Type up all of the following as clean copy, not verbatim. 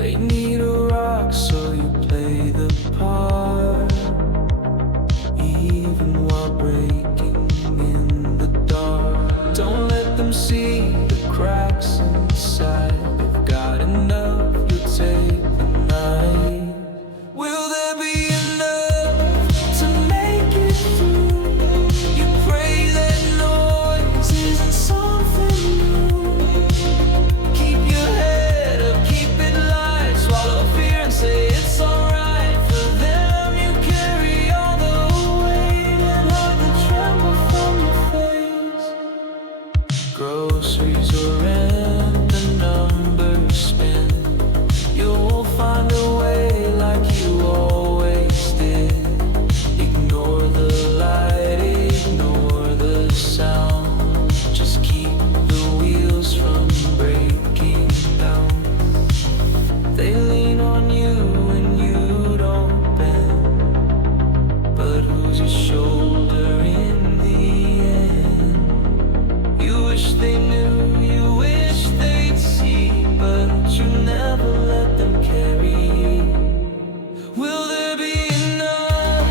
They need a rock, so you play the part, even while breaking in the dark. Don't let them see the cracks inside. They've got enough, you'll take the night. Will there be enough to make it through? You pray that noise isn't something new. Keep your head up, keep it light. Swallow fear and say it's alright. For them you carry all the weight and hide the tremble from your face. Groceries or rent, the numbers spin. You'll find a way like you always did. Ignore the light, ignore the sound. Just keep the wheels from breaking down. They lean on you when you don't bend, but who's your shoulder in the end? You wish they knew, you wish they'd see, but you never let them carry you. Will there be enough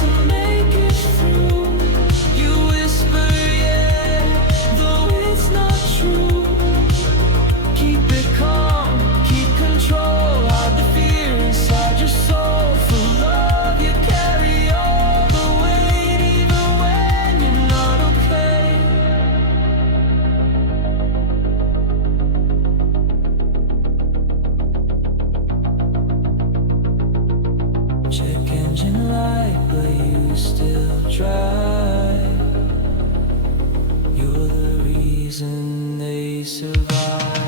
to make it through? You whisper yeah, though it's not true. Keep it calm, keep control, hide the fear inside your soul. For love you carry all the weight, even when you're not okay. Check engine light, but you still try. You're the reason they survive.